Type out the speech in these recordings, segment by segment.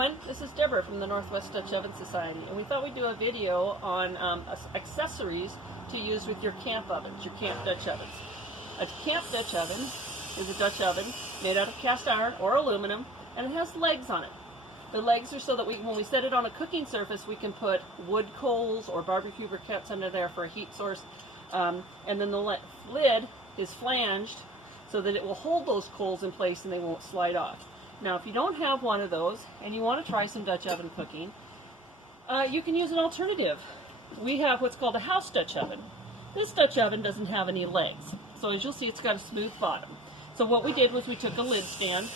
everyone, this is Deborah from the Northwest Dutch Oven Society, and we thought we'd do a video on accessories to use with your camp ovens, your camp Dutch ovens. A camp Dutch oven is a Dutch oven made out of cast iron or aluminum, and it has legs on it. The legs are so that when we set it on a cooking surface, we can put wood coals or barbecue briquettes under there for a heat source, and then the lid is flanged so that it will hold those coals in place and they won't slide off. Now, if you don't have one of those and you want to try some Dutch oven cooking, you can use an alternative. We have what's called a house Dutch oven. This Dutch oven doesn't have any legs, so as you'll see, it's got a smooth bottom. So what we did was we took a lid stand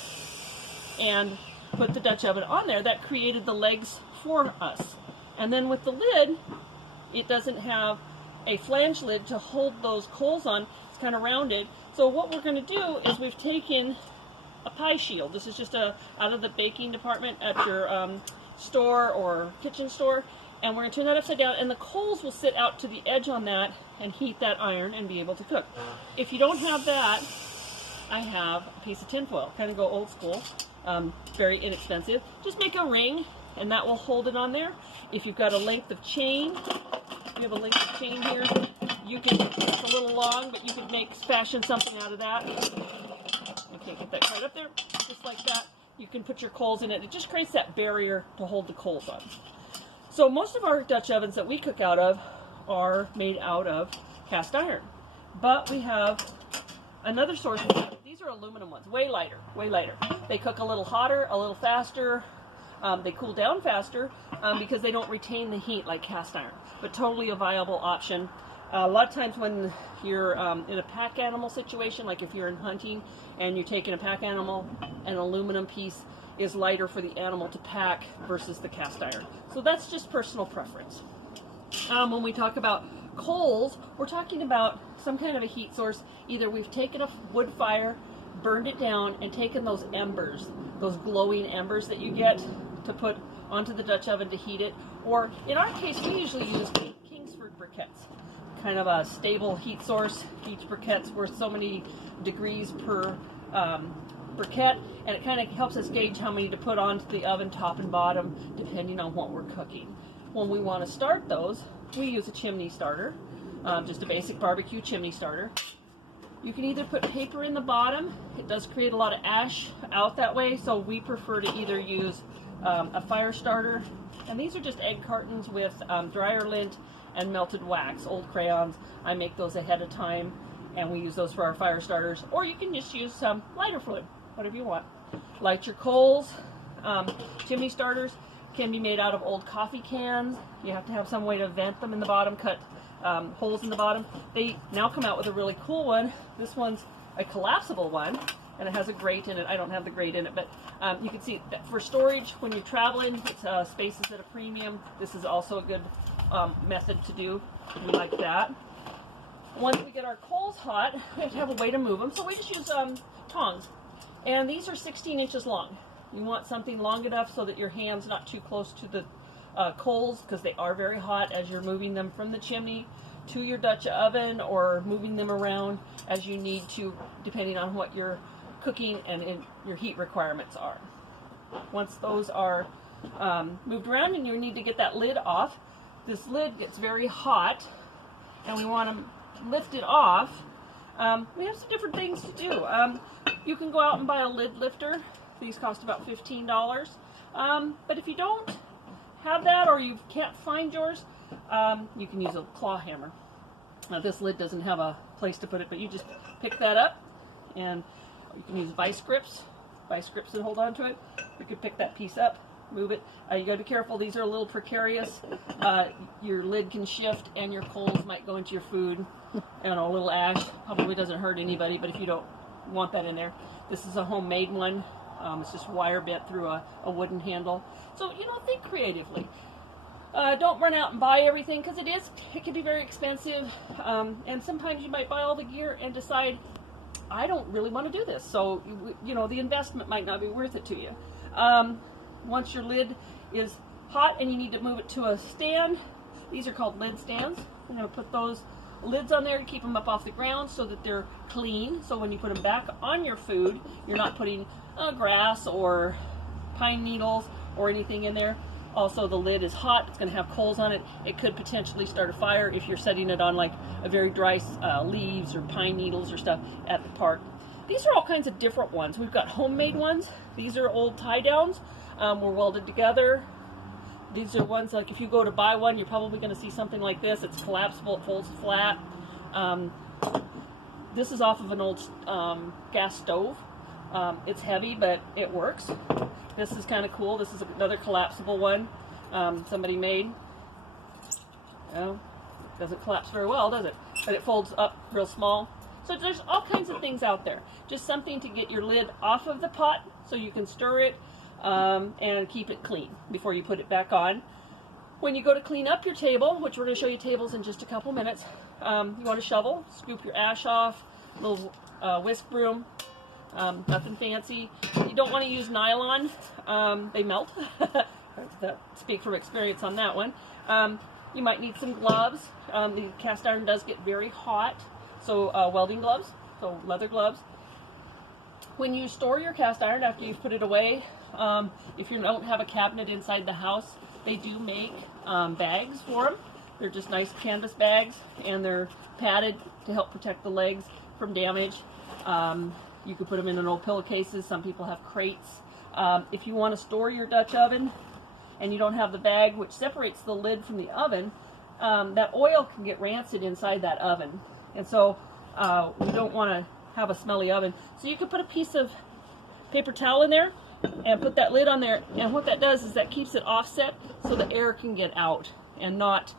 and put the Dutch oven on there. That created the legs for us. And then with the lid, it doesn't have a flange lid to hold those coals on. It's kind of rounded. So what we're going to do is we've taken a pie shield. This is just out of the baking department at your store or kitchen store, and we're going to turn that upside down, and the coals will sit out to the edge on that and heat that iron and be able to cook. If you don't have that, I have a piece of tin foil. Kind of go old school, very inexpensive. Just make a ring, and that will hold it on there. If you've got a length of chain, we have a length of chain here. You can, it's a little long, but you could fashion something out of that. Okay, get that right up there, just like that. You can put your coals in it. It just creates that barrier to hold the coals on. So most of our Dutch ovens that we cook out of are made out of cast iron. But we have another source of that. These are aluminum ones, way lighter, way lighter. They cook a little hotter, a little faster. They cool down faster because they don't retain the heat like cast iron, but totally a viable option. A lot of times when you're in a pack animal situation, like if you're in hunting and you're taking a pack animal, an aluminum piece is lighter for the animal to pack versus the cast iron. So that's just personal preference. When we talk about coals, we're talking about some kind of a heat source. Either we've taken a wood fire, burned it down, and taken those embers, those glowing embers that you get to put onto the Dutch oven to heat it, or in our case, we usually use Kingsford briquettes. Kind of a stable heat source. Each briquette's worth so many degrees per briquette, and it kind of helps us gauge how many to put onto the oven, top and bottom, depending on what we're cooking. When we want to start those, we use a chimney starter, just a basic barbecue chimney starter. You can either put paper in the bottom. It does create a lot of ash out that way, so we prefer to either use a fire starter, and these are just egg cartons with dryer lint and melted wax, old crayons. I make those ahead of time, and we use those for our fire starters. Or you can just use some lighter fluid, whatever you want. Light your coals. Chimney starters can be made out of old coffee cans. You have to have some way to vent them in the bottom, cut holes in the bottom. They now come out with a really cool one. This one's a collapsible one, and it has a grate in it. I don't have the grate in it, but you can see that for storage when you're traveling, it's space is at a premium. This is also a good method to do. We like that. Once we get our coals hot, we have to have a way to move them, so we just use tongs. And these are 16 inches long. You want something long enough so that your hand's not too close to the coals, because they are very hot as you're moving them from the chimney to your Dutch oven, or moving them around as you need to, depending on what your cooking and your heat requirements are. Once those are moved around and you need to get that lid off, this lid gets very hot and we want to lift it off. We have some different things to do. You can go out and buy a lid lifter. These cost about $15. But if you don't have that, or you can't find yours, you can use a claw hammer. Now, this lid doesn't have a place to put it, but you just pick that up, and you can use vice grips that hold on to it. You can pick that piece up, move it. You got to be careful. These are a little precarious. Your lid can shift, and your coals might go into your food. And a little ash probably doesn't hurt anybody, but if you don't want that in there, this is a homemade one. It's just wire bent through a wooden handle. So, think creatively. Don't run out and buy everything, because it can be very expensive. And sometimes you might buy all the gear and decide, I don't really want to do this. So, the investment might not be worth it to you. Once your lid is hot and you need to move it to a stand, these are called lid stands. I'm going to put those lids on there to keep them up off the ground so that they're clean. So when you put them back on your food, you're not putting grass or pine needles or anything in there. Also, the lid is hot. It's going to have coals on it. It could potentially start a fire if you're setting it on like a very dry leaves or pine needles or stuff at the park. These are all kinds of different ones. We've got homemade ones. These are old tie downs. Were welded together. These are ones like if you go to buy one, you're probably going to see something like this. It's collapsible. It folds flat. This is off of an old gas stove. It's heavy, but it works. This is kind of cool. This is another collapsible one somebody made. Well, doesn't collapse very well, does it? But it folds up real small. So there's all kinds of things out there. Just something to get your lid off of the pot so you can stir it and keep it clean before you put it back on. When you go to clean up your table, which we're going to show you tables in just a couple minutes, you want a shovel, scoop your ash off, a little whisk broom. Nothing fancy. You don't want to use nylon. They melt. Speak from experience on that one. You might need some gloves. The cast iron does get very hot, so welding gloves, so leather gloves. When you store your cast iron after you've put it away, if you don't have a cabinet inside the house, they do make bags for them. They're just nice canvas bags, and they're padded to help protect the legs from damage. You could put them in an old pillowcases. Some people have crates. If you want to store your Dutch oven and you don't have the bag which separates the lid from the oven, that oil can get rancid inside that oven. And so we don't want to have a smelly oven. So you could put a piece of paper towel in there and put that lid on there. And what that does is that keeps it offset so the air can get out and not